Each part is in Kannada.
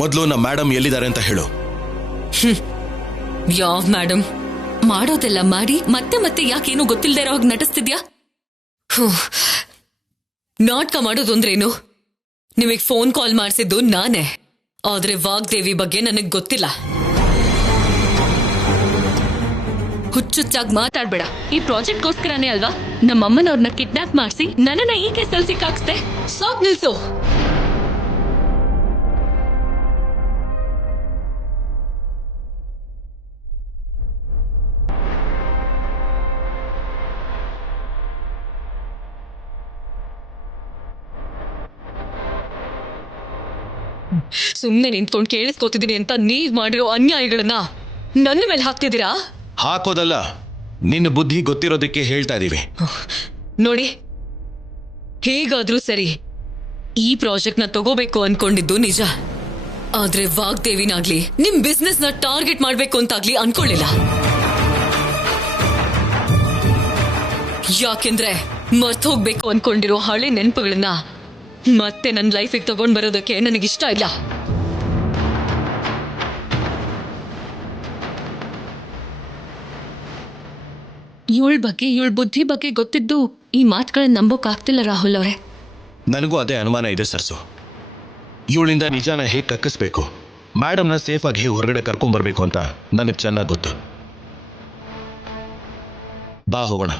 ಮೊದಲು ನಮ್ಮ ಮೇಡಮ್ ಎಲ್ಲಿದ್ದಾರೆ ಅಂತ ಹೇಳು. ಯಾವ ಮೇಡಮ್? ಮಾಡೋದೆಲ್ಲ ಮಾಡಿ ಮತ್ತೆ ಮತ್ತೆ ಯಾಕೇನು ಗೊತ್ತಿಲ್ಲದೆ ಇರೋ ಹಾಗೆ ನಟಿಸ್ತಿದ್ಯಾ? ನಾಟಕ ಮಾಡೋದು ಅಂದ್ರೇನು? ನಿಮಗ್ ಫೋನ್ ಕಾಲ್ ಮಾಡಿಸಿದ್ದು ನಾನೇ, ಆದ್ರೆ ವಾಗ್ದೇವಿ ಬಗ್ಗೆ ನನಗ್ ಗೊತ್ತಿಲ್ಲ. ಹುಚ್ಚುಚ್ಚಾಗಿ ಮಾತಾಡ್ಬೇಡ. ಈ ಪ್ರಾಜೆಕ್ಟ್ಗೋಸ್ಕರನೇ ಅಲ್ವಾ ನಮ್ಮಮ್ಮನವ್ರನ್ನ ಕಿಡ್ನಾಪ್ ಮಾಡಿಸಿ ನನ್ನನ್ನ ಈ ಕೇಸಲ್ಲಿ ಸಿಕ್ಕಾಕ್ಸ್ದೆ. ಸಾಕ್ ನಿಲ್ಸು. ಸುಮ್ಮನೆ ನಿಂತ್ಕೊಂಡು ಕೇಳಿಸ್ಕೋತಿದ್ದೀನಿ ಅಂತ ನೀವ್ ಮಾಡಿರೋ ಅನ್ಯಾಯಗಳನ್ನ ನನ್ನ ಮೇಲೆ ಹಾಕ್ತಿದ್ದೀರಾ? ಹಾಕೋದಲ್ಲ, ನಿನ್ನ ಬುದ್ಧಿ ಗೊತ್ತಿರೋದಕ್ಕೆ ಹೇಳ್ತಾ ಇದೀವಿ. ನೋಡಿ, ಹೇಗಾದ್ರೂ ಸರಿ, ಈ ಪ್ರಾಜೆಕ್ಟ್ ನ ತಗೋಬೇಕು ಅನ್ಕೊಂಡಿದ್ದು ನಿಜ. ಆದ್ರೆ ವಾಗ್ದೇವಿನಾಗ್ಲಿ ನಿಮ್ ಬಿಸ್ನೆಸ್ ನ ಟಾರ್ಗೆಟ್ ಮಾಡ್ಬೇಕು ಅಂತಾಗ್ಲಿ ಅನ್ಕೊಳ್ಳಿಲ್ಲ. ಯಾಕೆಂದ್ರೆ ಮರ್ತೋಗ್ಬೇಕು ಅನ್ಕೊಂಡಿರೋ ಹಳೆ ನೆನಪುಗಳನ್ನ ಮತ್ತೆ ನನ್ನ ಲೈಫಿಗೆ ತಗೊಂಡ್ ಬರೋದಕ್ಕೆ ನನಗಿಷ್ಟ ಇಲ್ಲ. ಇವಳ ಬಗ್ಗೆ, ಇವಳ ಬುದ್ಧಿ ಬಗ್ಗೆ ಗೊತ್ತಿದ್ದು ಈ ಮಾತುಗಳನ್ನ ನಂಬೋಕ್ ಆಗ್ತಿಲ್ಲ ರಾಹುಲ್ ಅವರೇ. ನನಗೂ ಅದೇ ಅನುಮಾನ ಇದೆ ಸರ್ಸು. ಇವಳಿಂದ ನಿಜಾನ ಹೇಗೆ ಕಕ್ಕಿಸ್ಬೇಕು, ಮೇಡಮ್ನ ಸೇಫಾಗಿ ಹೇಗೆ ಹೊರಗಡೆ ಕರ್ಕೊಂಡ್ಬರ್ಬೇಕು ಅಂತ ನನಗೆ ಚೆನ್ನಾಗಿ ಗೊತ್ತು. ಬಾ ಹೋಗೋಣ.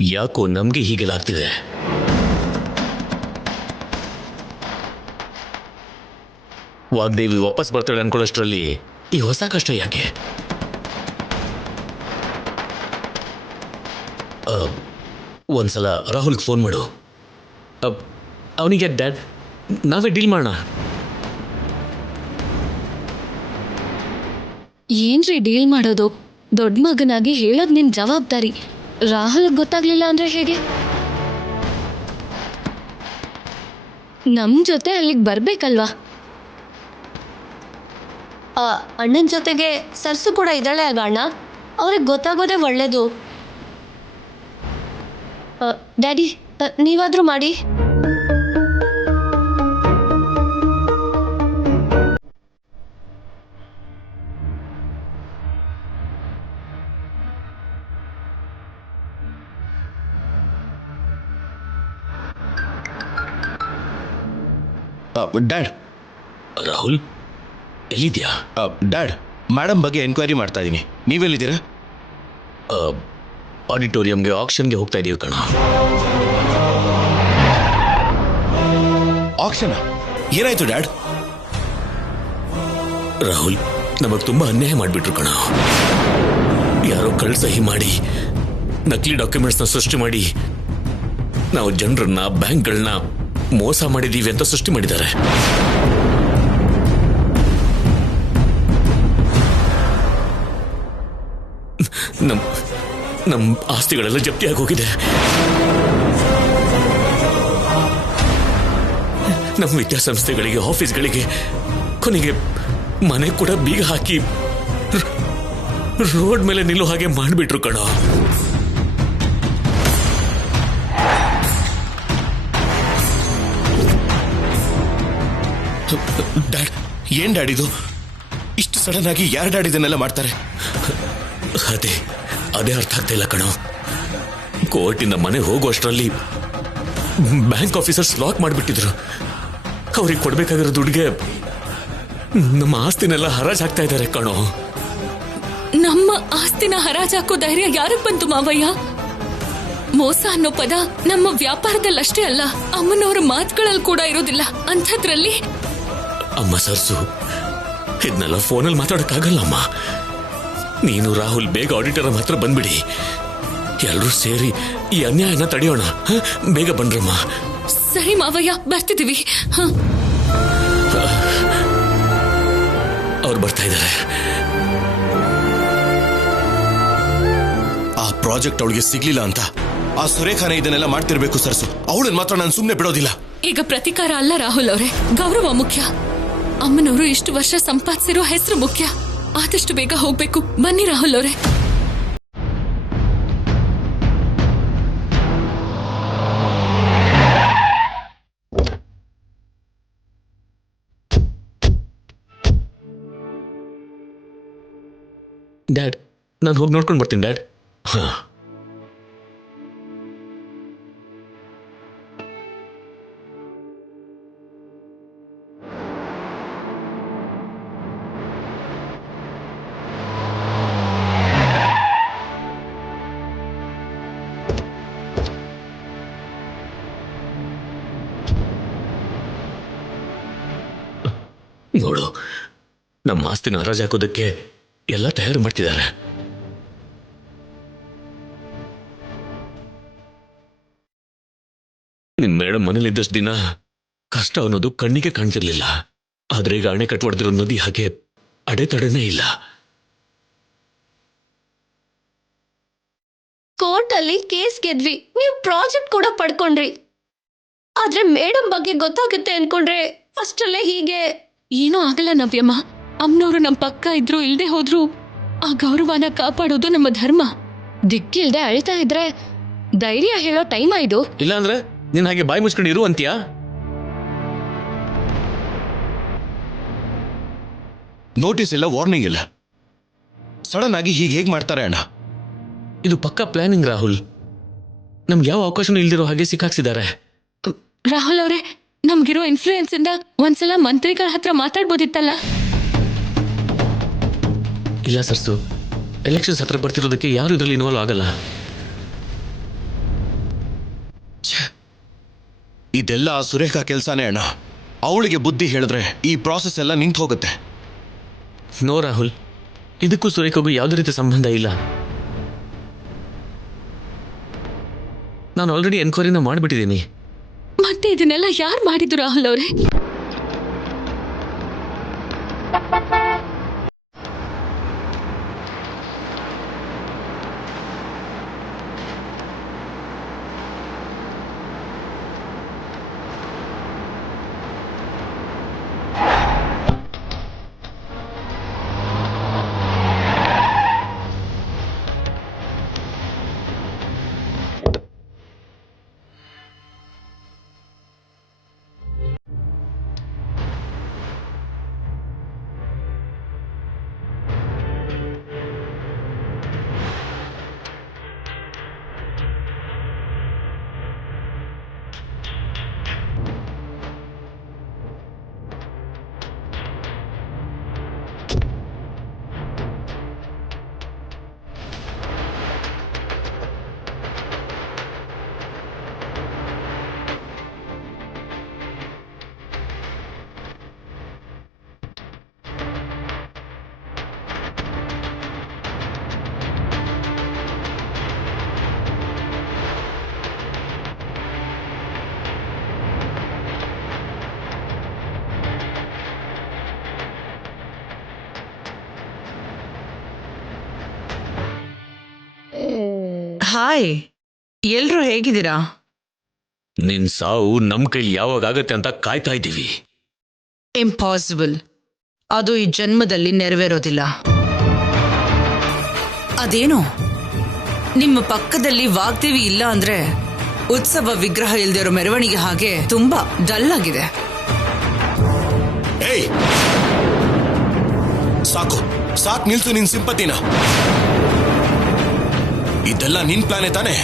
ಯಾಕೋ ನಮ್ಗೆ ಹೀಗೆಲ್ಲ ಆಗ್ತಿದೆ? ವಾಗ್ದೇವಿ ವಾಪಸ್ ಬರ್ತಾಳೆ ಅನ್ಕೊಳ್ಳೋಷ್ಟರಲ್ಲಿ ಈ ಹೊಸ ಕಷ್ಟ ಯಾಕೆ? ಒಂದ್ಸಲ ರಾಹುಲ್ಗೆ ಫೋನ್ ಮಾಡು. ಅವನಿಗೆ ಡ್ಯಾಡ್, ನಾವೇ ಡೀಲ್ ಮಾಡೋಣ. ಏನ್ರಿ ಡೀಲ್ ಮಾಡೋದು? ದೊಡ್ಡ ಮಗನಾಗಿ ಹೇಳೋದು ನಿನ್ ಜವಾಬ್ದಾರಿ. ರಾಹುಲ್ ಗೊತ್ತಾಗ್ಲಿಲ್ಲ ಅಂದ್ರೆ ಹೇಗೆ? ನಮ್ ಜೊತೆ ಅಲ್ಲಿಗೆ ಬರ್ಬೇಕಲ್ವಾ? ಅಣ್ಣನ ಜೊತೆಗೆ ಸರ್ಸು ಕೂಡ ಇದ್ದಾಳೆ ಅಲ್ವಾ ಅಣ್ಣ? ಅವ್ರಿಗೆ ಗೊತ್ತಾಗೋದೇ ಒಳ್ಳೇದು. ಡ್ಯಾಡಿ, ನೀವಾದ್ರೂ ಮಾಡಿ. ಡ್ಯಾಡ್. ರಾಹುಲ್ ಎಲ್ಲಿದ್ಯಾ? ಡ್ಯಾಡ್, ಮೇಡಮ್ ಬಗ್ಗೆ ಎನ್ಕ್ವೈರಿ ಮಾಡ್ತಾ ಇದ್ದೀನಿ. ನೀವೆಲ್ಲಿದ್ದೀರಾ? ಆಡಿಟೋರಿಯಂಗೆ ಆಕ್ಷನ್ಗೆ ಹೋಗ್ತಾ ಇದೀವಿ ಕಣ. ಆಕ್ಷನ್? ಏನಾಯ್ತು ಡ್ಯಾಡ್? ರಾಹುಲ್, ನಮಗ್ ತುಂಬಾ ಅನ್ಯಾಯ ಮಾಡಿಬಿಟ್ರು ಕಣ. ಯಾರೋ ಕಳ್ಳ ಸಹಿ ಮಾಡಿ ನಕಲಿ ಡಾಕ್ಯುಮೆಂಟ್ಸ್ನ ಸೃಷ್ಟಿ ಮಾಡಿ ನಾವು ಜನರನ್ನ, ಬ್ಯಾಂಕ್ಗಳನ್ನ ಮೋಸ ಮಾಡಿದೀವಿ ಅಂತ ಸೃಷ್ಟಿ ಮಾಡಿದ್ದಾರೆ. ನಮ್ ಆಸ್ತಿಗಳೆಲ್ಲ ಜಪ್ತಿಯಾಗಿ ಹೋಗಿದೆ. ನಮ್ಮ ವಿದ್ಯಾಸಂಸ್ಥೆಗಳಿಗೆ, ಆಫೀಸ್ಗಳಿಗೆ, ಕೊನೆಗೆ ಮನೆ ಕೂಡ ಬೀಗ ಹಾಕಿ ರೋಡ್ ಮೇಲೆ ನಿಲ್ಲೋ ಹಾಗೆ ಮಾಡಿಬಿಟ್ರು ಕಣ. ಡ್ಯಾಡ್, ಏನ್ ಡ್ಯಾಡ್ ಇದು? ಇಷ್ಟು ಸಡನ್ ಆಗಿ ಯಾರು ಡ್ಯಾಡ್ ಇದನ್ನೆಲ್ಲ ಮಾಡ್ತಾರೆ? ಅದೇ ಅರ್ಥ ಆಗ್ತಾ ಇಲ್ಲ ಕಣೋ. ಕೋರ್ಟಿಂದ ಮನೆ ಹೋಗುವಷ್ಟರಲ್ಲಿ ಬ್ಯಾಂಕ್ ಆಫೀಸರ್ಸ್ ಲಾಕ್ ಮಾಡಿಬಿಟ್ಟಿದ್ರು. ಅವ್ರಿಗೆ ಕೊಡ್ಬೇಕಾಗಿರೋ ದುಡ್ಡಿಗೆ ನಮ್ಮ ಆಸ್ತಿನೆಲ್ಲ ಹರಾಜ್ ಹಾಕ್ತಾ ಇದ್ದಾರೆ ಕಣೋ. ನಮ್ಮ ಆಸ್ತಿನ ಹರಾಜ್ ಹಾಕೋ ಧೈರ್ಯ ಯಾರಿಗೆ ಬಂತು ಮಾವಯ್ಯ? ಮೋಸ ಅನ್ನೋ ಪದ ನಮ್ಮ ವ್ಯಾಪಾರದಲ್ಲಷ್ಟೇ ಅಲ್ಲ, ಅಮ್ಮನವರ ಮಾತುಗಳಲ್ಲಿ ಕೂಡ ಇರೋದಿಲ್ಲ. ಅಂಥದ್ರಲ್ಲಿ ಅಮ್ಮ ಸರ್ಸು, ಇದನ್ನೆಲ್ಲ ಫೋನಲ್ಲಿ ಮಾತಾಡಕ್ಕಾಗಲ್ಲಮ್ಮ. ನೀನು ರಾಹುಲ್ ಬೇಗ ಆಡಿಟರ್ ಹತ್ರ ಬಂದ್ಬಿಡಿ. ಎಲ್ಲರೂ ಸೇರಿ ಈ ಅನ್ಯಾಯನ ತಡೆಯೋಣ. ಬೇಗ ಬನ್ರಮ್ಮ. ಸರಿ ಮಾವಯ್ಯ, ಬರ್ತಿದ್ದೀವಿ. ಅವ್ರು ಬರ್ತಾ ಇದ್ದಾರೆ. ಆ ಪ್ರಾಜೆಕ್ಟ್ ಅವಳಿಗೆ ಸಿಗ್ಲಿಲ್ಲ ಅಂತ ಆ ಸುರೇಖಾನೇ ಇದನ್ನೆಲ್ಲ ಮಾಡ್ತಿರ್ಬೇಕು ಸರ್ಸು. ಅವಳನ್ನ ಮಾತ್ರ ನಾನು ಸುಮ್ಮನೆ ಬಿಡೋದಿಲ್ಲ. ಈಗ ಪ್ರತಿಕಾರ ಅಲ್ಲ ರಾಹುಲ್ ಅವರೇ, ಗೌರವ ಮುಖ್ಯ. ಅಮ್ಮನವರು ಇಷ್ಟು ವರ್ಷ ಸಂಪಾದಿಸಿರೋ ಹೆಸರು ಮುಖ್ಯ. ಆದಷ್ಟು ಬೇಗ ಹೋಗ್ಬೇಕು. ಬನ್ನಿ ರಾಹುಲ್ ಅವರೇ. ಡ್ಯಾಡ್, ನಾನು ಹೋಗಿ ನೋಡ್ಕೊಂಡು ಬರ್ತೀನಿ ಡ್ಯಾಡ್. ನೋಡು, ನಮ್ಮ ಆಸ್ತಿನ ಹರಾಜು ಹಾಕೋದಕ್ಕೆ ಎಲ್ಲ ತಯಾರು ಮಾಡ್ತಿದ್ದಾರೆ. ನಿನ್ ಮೇಡಮ್ ಮನೇಲಿದ್ದಷ್ಟು ದಿನ ಕಷ್ಟ ಅನ್ನೋದು ಕಣ್ಣಿಗೆ ಕಾಣ್ತಿರ್ಲಿಲ್ಲ. ಆದ್ರೆ ಈಗ ಅಣೆ ಕಟ್ವಡ್ದಿರೋ ನದಿ ಹಾಗೆ ಅಡೆತಡೆನೇ ಇಲ್ಲ. ಕೋರ್ಟಲ್ಲಿ ಕೇಸ್ ಗೆದ್ವಿ, ನೀವು ಪ್ರಾಜೆಕ್ಟ್ ಕೂಡ ಪಡ್ಕೊಂಡ್ರಿ. ಆದ್ರೆ ಮೇಡಮ್ ಬಗ್ಗೆ ಗೊತ್ತಾಗುತ್ತೆ ಅನ್ಕೊಂಡ್ರೆ ಅಷ್ಟರಲ್ಲೇ ಹೀಗೆ. ಏನೂ ಆಗಲ್ಲ ನವ್ಯಮ್ಮ. ಅಮ್ಮನವರು ನಮ್ಮ ಪಕ್ಕ ಇದ್ರು ಇಲ್ದೆ ಹೋದ್ರು ಆ ಗೌರವನ ಕಾಪಾಡೋದು ನಮ್ಮ ಧರ್ಮ. ದಿಕ್ಕಿಲ್ದೆ ಅಳ್ತಾ ಇದ್ರೆ ಧೈರ್ಯ ಹೇಳೋ ಟೈಮ್ ಇದು. ಇಲ್ಲಾಂದ್ರೆ ನೀನ್ ಹಾಗೆ ಬಾಯಿ ಮುಚ್ಕೊಂಡು ಇರು ಅಂತೀಯಾ? ನೋಟಿಸ್ ಇಲ್ಲ, ವಾರ್ನಿಂಗ್ ಇಲ್ಲ, ಸಡನ್ ಆಗಿ ಹೀಗೆ ಹೇಗೆ ಮಾಡ್ತಾರೆ ಅಣ್ಣ? ಇದು ಪಕ್ಕಾ ಪ್ಲಾನಿಂಗ್ ರಾಹುಲ್. ನಮ್ಗೆ ಯಾವ ಅವಕಾಶನೂ ಇಲ್ದಿರೋ ಹಾಗೆ ಸಿಕ್ಕಾಕ್ಸಿದ್ದಾರೆ. ರಾಹುಲ್ ಅವರೇ, ನಮ್ಗಿರೋ ಇನ್ಫ್ಲೂಯೆನ್ಸ್ ಇಂದ ಒಂದ್ಸಲ ಮಂತ್ರಿಗಳ ಹತ್ರ ಮಾತಾಡ್ಬೋದಿತ್ತಲ್ಲ. ಇಲ್ಲ ಸರ್ಸು, ಎಲೆಕ್ಷನ್ಸ್ ಹತ್ರ ಬರ್ತಿರೋದಕ್ಕೆ ಯಾರು ಇದರಲ್ಲಿ ಇನ್ವಾಲ್ವ್ ಆಗಲ್ಲ. ಇದೆಲ್ಲ ಆ ಸುರೇಖಾ ಕೆಲಸನೇ ಅಣ್ಣ. ಅವಳಿಗೆ ಬುದ್ಧಿ ಹೇಳಿದ್ರೆ ಈ ಪ್ರಾಸೆಸ್ ಎಲ್ಲ ನಿಂತು ಹೋಗುತ್ತೆ. ನೋ ರಾಹುಲ್, ಇದಕ್ಕೂ ಸುರೇಖಗೂ ಯಾವುದೇ ರೀತಿ ಸಂಬಂಧ ಇಲ್ಲ. ನಾನು ಆಲ್ರೆಡಿ ಎನ್ಕ್ವೈರಿನ ಮಾಡಿಬಿಟ್ಟಿದ್ದೀನಿ. ಮತ್ತೆ ಇದನ್ನೆಲ್ಲ ಯಾರು ಮಾಡಿದ್ರು ರಾಹುಲ್ ಅವರೇ? ಹಾಯ್, ಎಲ್ರೂ ಹೇಗಿದ್ದೀರಾ? ನಿನ್ ಸಾವು ನಮ್ ಕೈಲಿ ಯಾವಾಗ ಆಗತ್ತೆ ಅಂತ ಕಾಯ್ತಾ ಇದ್ದೀವಿ. ಇಂಪಾಸಿಬಲ್. ಅದು ಈ ಜನ್ಮದಲ್ಲಿ ನೆರವೇರೋದಿಲ್ಲ. ಅದೇನೋ ನಿಮ್ಮ ಪಕ್ಕದಲ್ಲಿ ವಾಗ್ದೇವಿ ಇಲ್ಲ ಅಂದ್ರೆ ಉತ್ಸವ ವಿಗ್ರಹ ಇಲ್ದಿರೋ ಮೆರವಣಿಗೆ ಹಾಗೆ ತುಂಬಾ ಡಲ್ ಆಗಿದೆ. ಏಯ್, ಸಾಕು ಸಾಕು, ನಿಲ್ಸು ನಿನ್ ಸಿಂಪತಿನ. ಇದೆಲ್ಲ ನಿನ್ ಪ್ಲಾನೇ ತಾನೆ?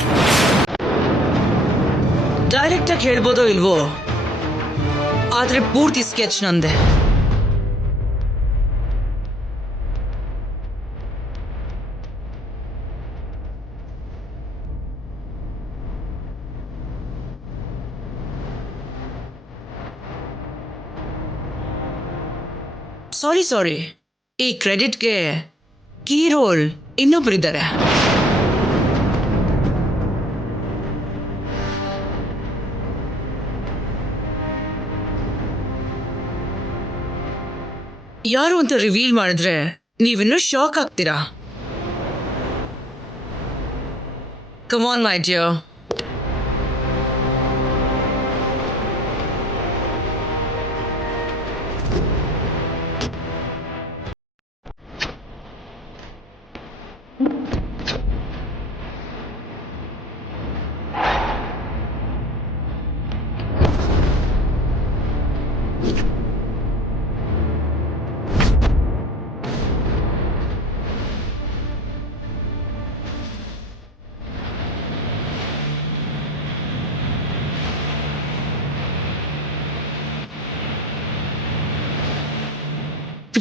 ಡೈರೆಕ್ಟ್ ಆಗಿ ಹೇಳ್ಬೋದೋ ಇಲ್ವೋ, ಆದ್ರೆ ಪೂರ್ತಿ ಸ್ಕೆಚ್ ನಂದೆ. ಸಾರಿ, ಈ ಕ್ರೆಡಿಟ್ಗೆ ಕೀ ರೋಲ್ ಇನ್ನೊಬ್ಬರಿದ್ದಾರೆ. ಯಾರು ಅಂತ ರಿವೀಲ್ ಮಾಡಿದ್ರೆ ನೀವಿನ್ನೂ ಶಾಕ್ ಆಗ್ತೀರಾ. ಕಮ್ ಆನ್ ಮೈ ಡಿಯರ್,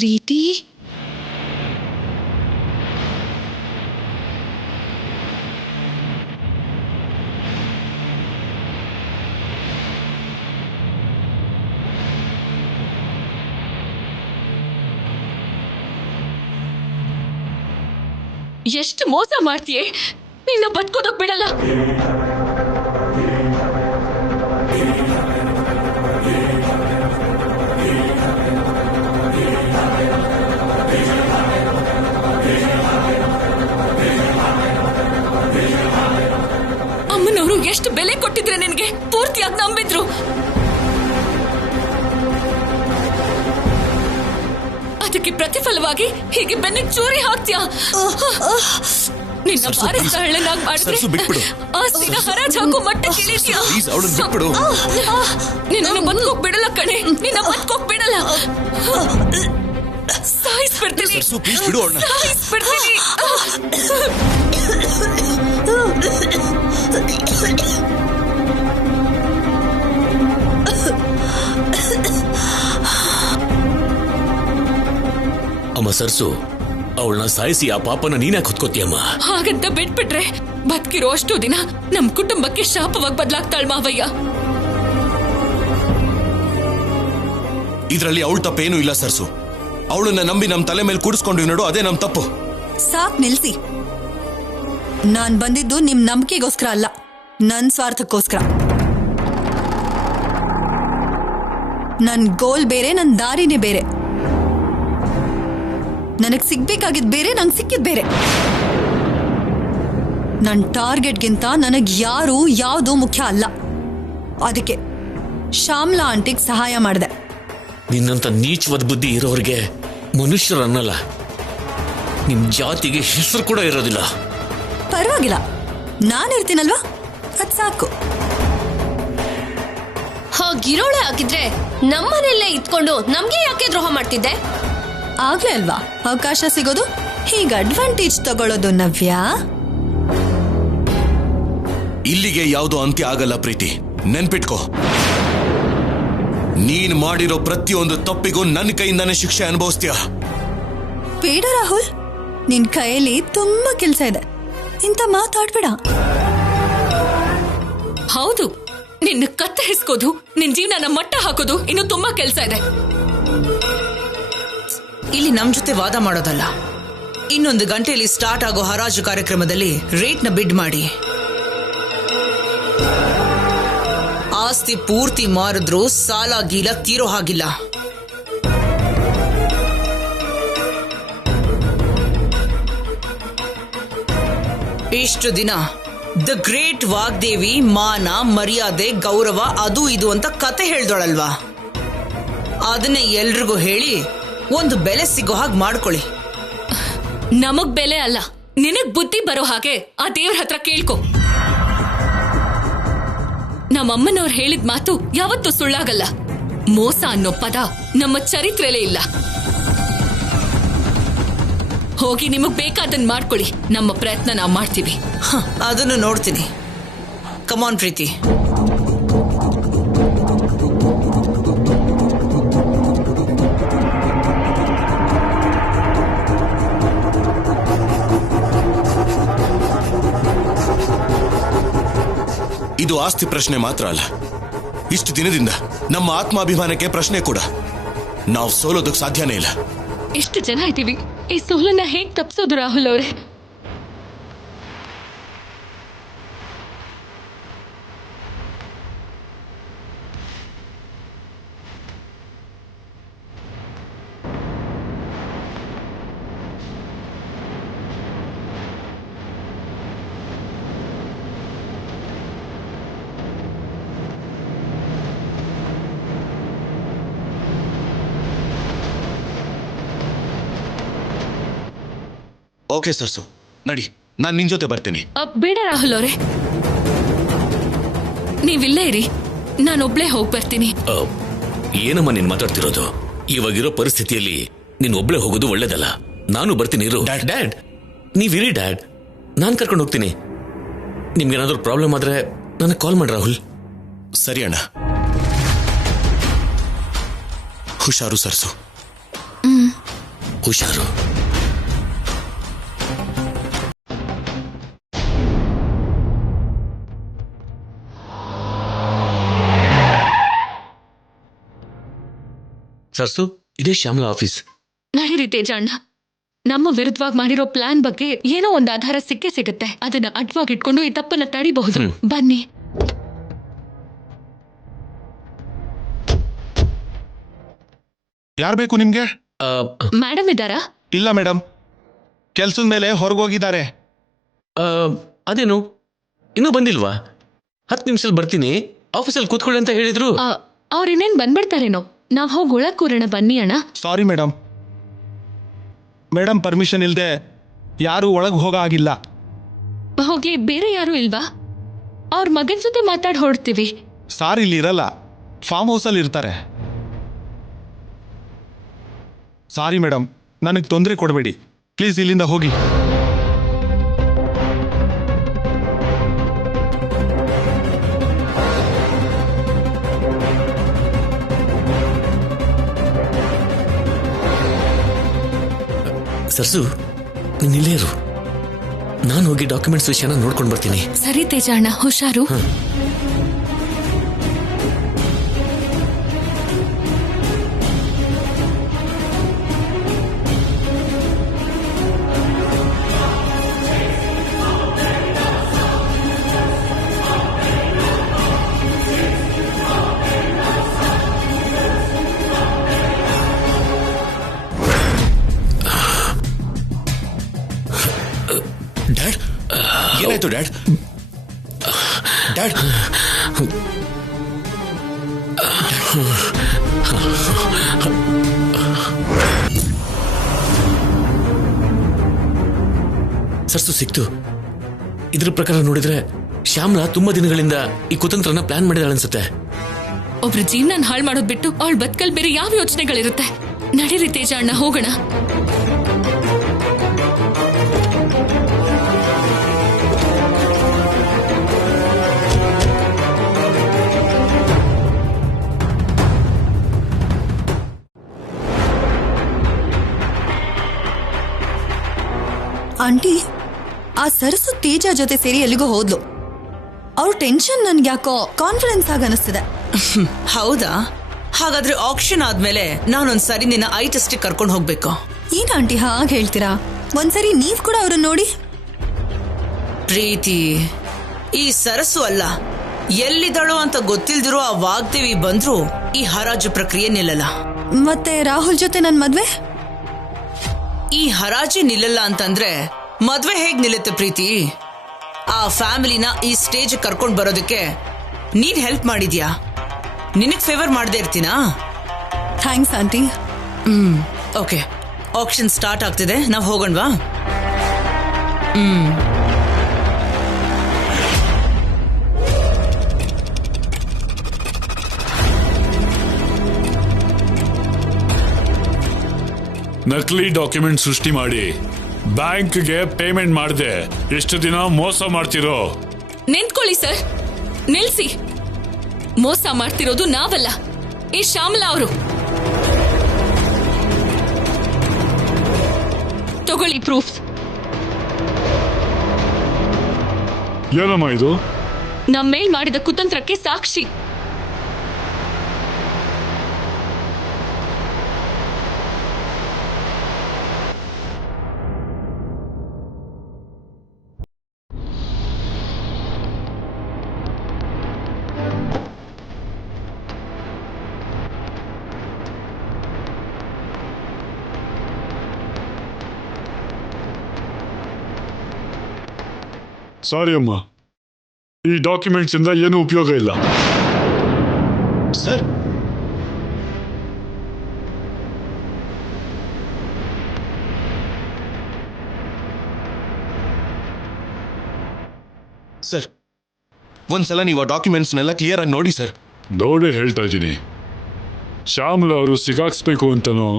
ಪ್ರೀತಿ ಎಷ್ಟು ಮೋಸ ಮಾಡ್ತೀಯೇ, ನಿನ್ನ ಬದುಕೋದಕ್ ಬಿಡಲ್ಲ. ಅಮ್ಮನವರು ಎಷ್ಟು ಬೆಲೆ ಕೊಟ್ಟಿದ್ರೆ ನಿನಗೆ ಪೂರ್ತಿಯಾಗಿ ನಂಬಿದ್ರು. ಅದಕ್ಕೆ ಪ್ರತಿಫಲವಾಗಿ ಹೀಗೆ ಬೆನ್ನಿಗೆ ಚೂರಿ ಹಾಕ್ತೀಯಾ? ನಿನ್ನ ಭಾರತ ಹಳ್ಳನಾಗ್ ಮಾಡಿದ್ರೆ ಆಸ್ತಿನ ಹರಾಜ್ ಹಾಕೋ ಮಟ್ಟಕ್ಕೆ ಇಳಿದ್ಯಾ? ನಿನ್ನನ್ನು ಬದುಕೋಕ್ ಬಿಡಲ್ಲ ಕಣೆ, ನಿನ್ನ ಬದುಕೋಕ್ ಬಿಡಲ್ಲ. ಸಾಯಿಸ್ಬಿಡ್ತೀನಿ, ಸಾಯಿಸ್ಬಿಡ್ತೀನಿ. ಅಮ್ಮ ಸರ್ಸು, ಅವಳನ್ನ ಸಾಯಿಸಿ ಆ ಪಾಪನ ನೀನ್ಯಾಕೆ ಹೊತ್ಕೋತೀಯಮ್ಮ? ಹಾಗಂತ ಬಿಟ್ಬಿಟ್ರೆ ಬದುಕಿರೋ ಅಷ್ಟು ದಿನ ನಮ್ ಕುಟುಂಬಕ್ಕೆ ಶಾಪವಾಗಿ ಬದಲಾಗ್ತಾಳ ಮಾವಯ್ಯ. ಇದರಲ್ಲಿ ಅವಳ ತಪ್ಪೇನೂ ಇಲ್ಲ ಸರ್ಸು. ಅವಳನ್ನ ನಂಬಿ ನಮ್ ತಲೆ ಮೇಲೆ ಕೂಡಿಸ್ಕೊಂಡು ನೋಡು, ಅದೇ ನಮ್ ತಪ್ಪು. ಸಾಕ್ ನಿಲ್ಸಿ. ನಾನ್ ಬಂದಿದ್ದು ನಿಮ್ ನಂಬಿಕೆಗೋಸ್ಕರ ಅಲ್ಲ, ನನ್ ಸ್ವಾರ್ಥಕ್ಕೋಸ್ಕರ. ನನ್ ಗೋಲ್ ಬೇರೆ, ನನ್ ದಾರಿನೇ ಬೇರೆ. ನನಗ್ ಸಿಗ್ಬೇಕಾಗಿದ್ ಬೇರೆ, ನಂಗೆ ಸಿಕ್ಕಿದ್ ಬೇರೆ. ನನ್ ಟಾರ್ಗೆಟ್ಗಿಂತ ನನಗ್ ಯಾರು ಯಾವುದು ಮುಖ್ಯ ಅಲ್ಲ. ಅದಕ್ಕೆ ಶ್ಯಾಮ್ಲಾ ಆಂಟಿಗ್ ಸಹಾಯ ಮಾಡಿದೆ. ನಿನ್ನಂತ ನೀಚವಾದ ಬುದ್ಧಿ ಇರೋರಿಗೆ ಮನುಷ್ಯರನ್ನಲ್ಲ, ನಿಮ್ ಜಾತಿಗೆ ಹೆಸರು ಕೂಡ ಇರೋದಿಲ್ಲ. ಪರವಾಗಿಲ್ಲ, ನಾನಿರ್ತೀನಲ್ವಾ, ಅದ್ ಸಾಕು. ಹಾಗಿರೋಳೆ ಆಗಿದ್ರೆ ನಮ್ಮನೆಲ್ಲೇ ಇದ್ಕೊಂಡು ನಮ್ಗೆ ಯಾಕೆ ದ್ರೋಹ ಮಾಡ್ತಿದ್ದೆ? ಆಗ್ಲೇ ಅಲ್ವಾ ಅವಕಾಶ ಸಿಗೋದು. ಹೀಗ ಅಡ್ವಾಂಟೇಜ್ ತಗೊಳ್ಳೋದು ನವ್ಯ. ಇಲ್ಲಿಗೆ ಯಾವುದೋ ಅಂತ್ಯ ಆಗಲ್ಲ ಪ್ರೀತಿ, ನೆನ್ಪಿಟ್ಕೋ. ನೀನ್ ಮಾಡಿರೋ ಪ್ರತಿಯೊಂದು ತಪ್ಪಿಗೂ ನನ್ನ ಕೈಯಿಂದಾನೇ ಶಿಕ್ಷೆ ಅನುಭವಿಸ್ತೀಯ. ಬೇಡ ರಾಹುಲ್, ನಿನ್ ಕೈಯಲ್ಲಿ ತುಂಬಾ ಕೆಲ್ಸ ಇದೆ, ಇಂತ ಮಾತಾಡ್ಬೇಡ. ಹೌದು, ನಿನ್ನ ಕತ್ತರಿಸ್ಕೋದು, ನಿನ್ ಜೀವನ ಮಟ್ಟ ಹಾಕೋದು ಇನ್ನು ತುಂಬಾ ಕೆಲ್ಸ ಇದೆ. ಇಲ್ಲಿ ನಮ್ ಜೊತೆ ವಾದ ಮಾಡೋದಲ್ಲ, ಇನ್ನೊಂದು ಗಂಟೆಯಲ್ಲಿ ಸ್ಟಾರ್ಟ್ ಆಗೋ ಹರಾಜು ಕಾರ್ಯಕ್ರಮದಲ್ಲಿ ರೇಟ್ನ ಬಿಡ್ ಮಾಡಿ. ಆಸ್ತಿ ಪೂರ್ತಿ ಮಾರಿದ್ರು ಸಾಲ ಗೀಲ ತೀರೋ ಹಾಗಿಲ್ಲ. ಇಷ್ಟು ದಿನ ದ ಗ್ರೇಟ್ ವಾಗ್ದೇವಿ ಮಾನ ಮರ್ಯಾದೆ ಗೌರವ ಅದು ಇದು ಅಂತ ಕತೆ ಹೇಳ್ದೋಳಲ್ವಾ, ಅದನ್ನೇ ಎಲ್ರಿಗೂ ಹೇಳಿ ಒಂದು ಬೆಲೆ ಸಿಗೋ ಹಾಗೆ ಮಾಡ್ಕೊಳ್ಳಿ. ನಮಗ್ ಬೆಲೆ ಅಲ್ಲ, ನಿನಗ್ ಬುದ್ಧಿ ಬರೋ ಹಾಗೆ ಆ ದೇವ್ರ ಹತ್ರ ಕೇಳ್ಕೊ. ನಮ್ಮಮ್ಮನವ್ರು ಹೇಳಿದ ಮಾತು ಯಾವತ್ತೂ ಸುಳ್ಳಾಗಲ್ಲ. ಮೋಸ ಅನ್ನೋ ಪದ ನಮ್ಮ ಚರಿತ್ರೆಲೇ ಇಲ್ಲ. ಹೋಗಿ ನಿಮಗ್ ಬೇಕಾದನ್ ಮಾಡ್ಕೊಳ್ಳಿ, ನಮ್ಮ ಪ್ರಯತ್ನ ನಾವು ಮಾಡ್ತೀವಿ. ಅದನ್ನು ನೋಡ್ತೀನಿ. ಕಮಾನ್ ಪ್ರೀತಿ. ಇದು ಆಸ್ತಿ ಪ್ರಶ್ನೆ ಮಾತ್ರ ಅಲ್ಲ, ಇಷ್ಟು ದಿನದಿಂದ ನಮ್ಮ ಆತ್ಮಾಭಿಮಾನಕ್ಕೆ ಪ್ರಶ್ನೆ ಕೂಡ. ನಾವು ಸೋಲೋದಕ್ಕೆ ಸಾಧ್ಯನೇ ಇಲ್ಲ. ಎಷ್ಟು ಜನ ಇದ್ದೀವಿ, ಈ ಸೋಲನ್ನ ಹೇಗ್ ತಪ್ಸೋದು ರಾಹುಲ್ ಅವರೇ? ಓಕೆ ಸರ್ಸು, ನಡಿ, ನಾನು ನಿನ್ ಜೊತೆ ಬರ್ತೀನಿ. ಬೇಡ ರಾಹುಲ್ ಅವರೇ, ನೀವಿಲ್ಲೇ ಇರಿ, ನಾನೊಬ್ಳೇ ಹೋಗಿ ಬರ್ತೀನಿ. ಏನಮ್ಮ ನೀನ್ ಮಾತಾಡ್ತಿರೋದು? ಇವಾಗಿರೋ ಪರಿಸ್ಥಿತಿಯಲ್ಲಿ ನೀನ್ ಒಬ್ಳೆ ಹೋಗೋದು ಒಳ್ಳೇದಲ್ಲ. ನಾನು ಬರ್ತೀನಿ ಇರು. ಡ್ಯಾಡ್, ನೀವಿರಿ ಡ್ಯಾಡ್, ನಾನು ಕರ್ಕೊಂಡು ಹೋಗ್ತೀನಿ. ನಿಮ್ಗೇನಾದ್ರೂ ಪ್ರಾಬ್ಲಮ್ ಆದ್ರೆ ನನಗೆ ಕಾಲ್ ಮಾಡಿ ರಾಹುಲ್. ಸರಿ ಅಣ್ಣ, ಹುಷಾರು ಸರ್ಸು. ಹುಷಾರು. ಸರ್ಸು, ಇದೇ ಶ್ಯಾಮಲಾ ಆಫೀಸ್. ನಡೀರಿ ತೇಜಣ್ಣ, ನಮ್ಮ ವಿರುದ್ಧವಾಗಿ ಮಾಡಿರೋ ಪ್ಲಾನ್ ಬಗ್ಗೆ ಏನೋ ಒಂದು ಆಧಾರ ಸಿಕ್ಕೇ ಸಿಗುತ್ತೆ. ಅದನ್ನ ಅಡ್ವಾಗಿ ಇಟ್ಕೊಂಡು ಈ ತಪ್ಪನ್ನ ತಡಿಬಹುದು. ಬನ್ನಿ. ಯಾರು ಬೇಕು ನಿಮ್ಗೆ? ಮೇಡಮ್ ಇದ್ದಾರಾ? ಇಲ್ಲ ಮೇಡಮ್, ಕೆಲ್ಸದ ಮೇಲೆ ಹೊರಗೋಗಿದ್ದಾರೆ. ಅದೇನು ಇನ್ನೂ ಬಂದಿಲ್ವಾ? 10 ನಿಮಿಷದಲ್ಲಿ ಬರ್ತೀನಿ, ಆಫೀಸಲ್ಲಿ ಕೂತ್ಕೊಳ್ಳಿ ಅಂತ ಹೇಳಿದ್ರು. ಅವ್ರ ಇನ್ನೇನ್ ಬಂದ್ಬಿಡ್ತಾರೇನೋ. ನಾವ್ ಹೋಗಿ ಒಳಗ್ ಕೂರೋಣ, ಬನ್ನಿ ಅಣ್ಣ. ಸಾರಿ ಮೇಡಮ್, ಮೇಡಮ್ ಪರ್ಮಿಷನ್ ಇಲ್ಲದೆ ಯಾರು ಒಳಗೆ ಹೋಗೋ ಆಗಿಲ್ಲ. ಹೋಗ್ಲಿ, ಬೇರೆ ಯಾರು ಇಲ್ವಾ? ಅವ್ರ ಮಗನ ಜೊತೆ ಮಾತಾಡಿ ಹೊರಡ್ತೀವಿ. ಸಾರ್ ಇಲ್ಲಿ ಇರಲ್ಲ, ಫಾರ್ಮ್ ಹೌಸಲ್ಲಿ ಇರ್ತಾರೆ. ಸಾರಿ ಮೇಡಮ್, ನನಗೆ ತೊಂದರೆ ಕೊಡಬೇಡಿ, ಪ್ಲೀಸ್ ಇಲ್ಲಿಂದ ಹೋಗಿ. ಸರ್ಸು, ನೀನು ಇಲ್ಲೇ ಇರು, ನಾನು ಹೋಗಿ ಡಾಕ್ಯುಮೆಂಟ್ಸ್ ವಿಷಯನ ನೋಡ್ಕೊಂಡು ಬರ್ತೀನಿ. ಸರಿ ತೇಜಣ್ಣ, ಹುಷಾರು. ಡ್ಯಾಡ್, ಏನಾಯ್ತು ಡ್ಯಾಡ್? ಡ್ಯಾಡ್, ಸರ್ಸು ಸಿಕ್ತು. ಇದ್ರ ಪ್ರಕಾರ ನೋಡಿದ್ರೆ ಶ್ಯಾಮ್ಲಾ ತುಂಬಾ ದಿನಗಳಿಂದ ಈ ಕುತಂತ್ರನ ಪ್ಲಾನ್ ಮಾಡಿದಾಳೆ ಅನ್ಸುತ್ತೆ. ಒಬ್ರು ಜೀವನ ಹಾಳು ಮಾಡೋದ್ ಬಿಟ್ಟು ಅವಳ ಬದುಕಲ್ ಬೇರೆ ಯಾವ ಯೋಚನೆಗಳಿರುತ್ತೆ? ನಡೀರಿ ತೇಜಣ್ಣ, ಹೋಗೋಣ. ಆಂಟಿ, ಆ ಸರಸು ತೇಜ ಜೊತೆ ಸೇರಿ ಎಲ್ಲಿಗೋ ಹೋದ್ಲು. ಅವ್ರ ಟೆನ್ಷನ್ ನನ್ಗೆ ಯಾಕೋ ಕಾನ್ಫಿಡೆನ್ಸ್ ಆಗಿ ಅನಿಸ್ತಿದೆ. ಹೌದಾ? ಹಾಗಾದ್ರೆ ಆಕ್ಷನ್ ಆದ್ಮೇಲೆ ನಾನೊಂದ್ ಸರಿ ನಿನ್ನ ಐ ಟೆಸ್ಟ್ ಕರ್ಕೊಂಡು ಹೋಗ್ಬೇಕು. ಏನ್ ಆಂಟಿ ಹಾಗೆ ಹೇಳ್ತೀರಾ? ಒಂದ್ಸರಿ ನೀವ್ ಕೂಡ ಅವ್ರನ್ನ ನೋಡಿ. ಪ್ರೀತಿ, ಈ ಸರಸ್ಸು ಅಲ್ಲ, ಎಲ್ಲಿದಳೋ ಅಂತ ಗೊತ್ತಿಲ್ದಿರೋ ಆ ವಾಗ್ದೇವಿ ಬಂದ್ರು ಈ ಹರಾಜು ಪ್ರಕ್ರಿಯೆ ನಿಲ್ಲಲ್ಲ. ಮತ್ತೆ ರಾಹುಲ್ ಜೊತೆ ನನ್ ಮದ್ವೆ? ಈ ಹರಾಜಿ ನಿಲ್ಲಲ್ಲ ಅಂತಂದ್ರೆ ಮದ್ವೆ ಹೇಗ್ ನಿಲ್ಲುತ್ತೆ ಪ್ರೀತಿ? ಆ ಫ್ಯಾಮಿಲಿನ ಈ ಸ್ಟೇಜ್ ಕರ್ಕೊಂಡ್ ಬರೋದಕ್ಕೆ ನೀನ್ ಹೆಲ್ಪ್ ಮಾಡಿದ್ಯಾ? ನಿನಗ್ ಫೇವರ್ ಮಾಡದೇ ಇರ್ತೀನಾ? Thanks aunty. Okay, action start ಆಗ್ತಿದೆ, ನಾವ್ ಹೋಗೋಣವಾ? ನಕಲಿ ಡಾಕ್ಯುಮೆಂಟ್ ಸೃಷ್ಟಿ ಮಾಡಿ ಬ್ಯಾಂಕ್ಗೆ ಪೇಮೆಂಟ್ ಮಾಡದೆ ಎಷ್ಟು ದಿನ ಮೋಸ ಮಾಡ್ತಿರೋ? ನಿಂತ್ಕೊಳ್ಳಿ ಸರ್, ನಿಲ್ಸಿ. ಮೋಸ ಮಾಡ್ತಿರೋದು ನಾವಲ್ಲ, ಈ ಶ್ಯಾಮಲಾ ಅವರು. ತಗೊಳ್ಳಿ ಪ್ರೂಫ್. ಏನಮ್ಮ ಇದು? ನಮ್ಮ ಮೇಲ್ ಮಾಡಿದ ಕುತಂತ್ರಕ್ಕೆ ಸಾಕ್ಷಿ. ಸಾರಿ ಅಮ್ಮ, ಈ ಡಾಕ್ಯುಮೆಂಟ್ಸ್ ಇಂದ ಏನು ಉಪಯೋಗ ಇಲ್ಲ. ಸರ್, ಸರ್ ಒಂದ್ಸಲ ನೀವು ಆ ಡಾಕ್ಯುಮೆಂಟ್ಸ್ನೆಲ್ಲ ಕ್ಲಿಯರ್ ಆಗಿ ನೋಡಿ ಸರ್. ನೋಡೇ ಹೇಳ್ತಾ ಇದ್ದೀನಿ. ಶ್ಯಾಮಲ ಅವರು ಸಿಗಾಕ್ಸ್ಬೇಕು ಅಂತನೋ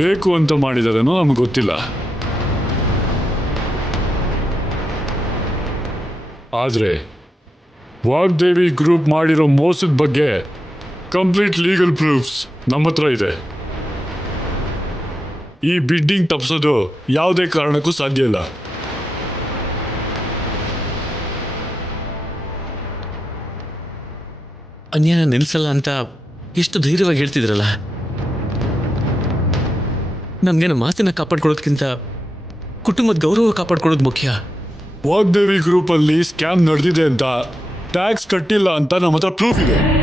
ಬೇಕು ಅಂತ ಮಾಡಿದಾರೇನೋ ನಮ್ಗೆ ಗೊತ್ತಿಲ್ಲ. ಆದರೆ ವಾಗ್ದೇವಿ ಗ್ರೂಪ್ ಮಾಡಿರೋ ಮೋಸದ ಬಗ್ಗೆ ಕಂಪ್ಲೀಟ್ ಲೀಗಲ್ ಪ್ರೂಫ್ಸ್ ನಮ್ಮ ಹತ್ರ ಇದೆ. ಈ ಬಿಡ್ಡಿಂಗ್ ತಪ್ಪಿಸೋದು ಯಾವುದೇ ಕಾರಣಕ್ಕೂ ಸಾಧ್ಯ ಇಲ್ಲ. ಅನ್ಯಾಯ ನಿಲ್ಸಲ್ಲ ಅಂತ ಎಷ್ಟು ಧೈರ್ಯವಾಗಿ ಹೇಳ್ತಿದ್ರಲ್ಲ. ನಮ್ಗೇನು ಮಾತಿನ ಕಾಪಾಡ್ಕೊಳ್ಳೋದ್ಕಿಂತ ಕುಟುಂಬದ ಗೌರವ ಕಾಪಾಡ್ಕೊಳ್ಳೋದು ಮುಖ್ಯ. ವಾಗ್ದೇವಿ ಗ್ರೂಪಲ್ಲಿ ಸ್ಕ್ಯಾಮ್ ನಡೆದಿದೆ ಅಂತ ಟ್ಯಾಕ್ಸ್ ಕಟ್ಟಿಲ್ಲ ಅಂತ ನಮ್ಮ ಹತ್ರ ಪ್ರೂಫ್ ಇದೆ.